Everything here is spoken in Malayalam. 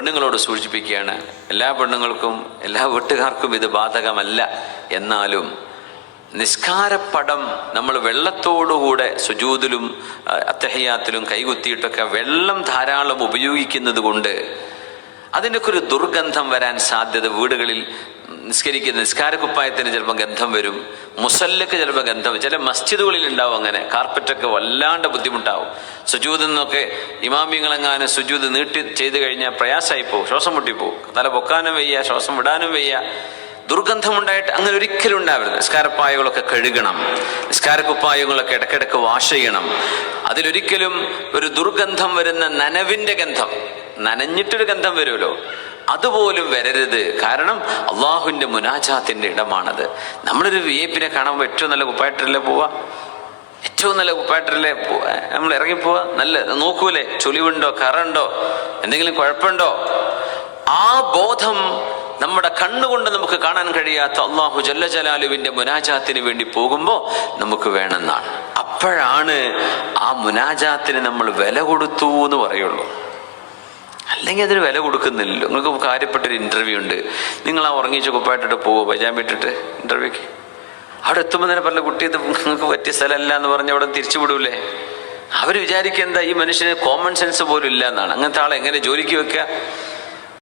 പെണ്ണുങ്ങളോട് സൂചിപ്പിക്കുകയാണ്, എല്ലാ പെണ്ണുങ്ങൾക്കും എല്ലാ വീട്ടുകാർക്കും ഇത് ബാധകമല്ല. എന്നാലും നിസ്കാരപ്പടം നമ്മൾ വെള്ളത്തോടുകൂടെ സുജൂദിലും അത്തഹിയാത്തിലും കൈകുത്തിയിട്ടൊക്കെ വെള്ളം ധാരാളം ഉപയോഗിക്കുന്നത് കൊണ്ട് അതിനൊക്കെ ഒരു ദുർഗന്ധം വരാൻ സാധ്യത. വീടുകളിൽ നിസ്കരിക്കുന്ന നിസ്കാരക്കുപ്പായത്തിന് ചിലപ്പോൾ ഗന്ധം വരും, മുസല്ലക്ക് ചിലപ്പോൾ ഗന്ധം, ചില മസ്ജിദുകളിൽ ഉണ്ടാവും അങ്ങനെ. കാർപ്പറ്റൊക്കെ വല്ലാണ്ട് ബുദ്ധിമുട്ടാവും. സുജൂദിൽ നിന്നൊക്കെ ഇമാമിങ്ങളെങ്ങാനും സുജൂദ് നീട്ടി ചെയ്ത് കഴിഞ്ഞാൽ പ്രയാസമായി പോകും, ശ്വാസം മുട്ടിപ്പോവും, തല പൊക്കാനും വയ്യ, ശ്വാസം വിടാനും വയ്യ, ദുർഗന്ധമുണ്ടായിട്ട്. അങ്ങനെ ഒരിക്കലും ഉണ്ടാവരുത്. നിസ്കാരപ്പായകളൊക്കെ കഴുകണം, നിസ്കാരക്കുപ്പായങ്ങളൊക്കെ ഇടയ്ക്കിടയ്ക്ക് വാഷ് ചെയ്യണം. അതിലൊരിക്കലും ഒരു ദുർഗന്ധം വരുന്ന നനവിൻ്റെ ഗന്ധം, നനഞ്ഞിട്ടൊരു ഗന്ധം വരുമല്ലോ, അതുപോലും വരരുത്. കാരണം അള്ളാഹുവിൻ്റെ മുനാജാത്തിൻ്റെ ഇടമാണത്. നമ്മളൊരു വിഐപ്പിനെ കാണുമ്പോൾ ഏറ്റവും നല്ല കുപ്പായിട്ടല്ലേ പോവാ, ഏറ്റവും നല്ല കുപ്പായിട്ടല്ലേ നമ്മൾ ഇറങ്ങിപ്പോവാ, നല്ല നോക്കൂലേ, ചുളിവുണ്ടോ, കറുണ്ടോ, എന്തെങ്കിലും കുഴപ്പമുണ്ടോ. ആ ബോധം നമ്മുടെ കണ്ണുകൊണ്ട് നമുക്ക് കാണാൻ കഴിയാത്ത അള്ളാഹു ജല്ല ജലാലുവിൻ്റെ മുനാജാത്തിന് വേണ്ടി പോകുമ്പോൾ നമുക്ക് വേണമെന്നാണ്. അപ്പോഴാണ് ആ മുനാജാത്തിന് നമ്മൾ വില കൊടുത്തു എന്ന് പറയുള്ളൂ. അല്ലെങ്കിൽ അതിന് വില കൊടുക്കുന്നില്ലല്ലോ. നിങ്ങൾക്ക് കാര്യപ്പെട്ടൊരു ഇൻ്റർവ്യൂ ഉണ്ട്, നിങ്ങൾ ആ ഉറങ്ങിച്ച കുപ്പായിട്ടിട്ട് പോവോ പജാമ ഇട്ടിട്ട് ഇൻ്റർവ്യൂക്ക്? അവിടെ എത്തുമ്പോൾ തന്നെ പല കുട്ടിയത് നിങ്ങൾക്ക് പറ്റിയ സ്ഥലമല്ല എന്ന് പറഞ്ഞ് അവിടെ തിരിച്ചു വിടൂലേ? അവർ വിചാരിക്കുക എന്താ, ഈ മനുഷ്യന് കോമൺ സെൻസ് പോലും ഇല്ല എന്നാണ്. അങ്ങനത്തെ ആളെ എങ്ങനെ ജോലിക്ക് വെക്കുക?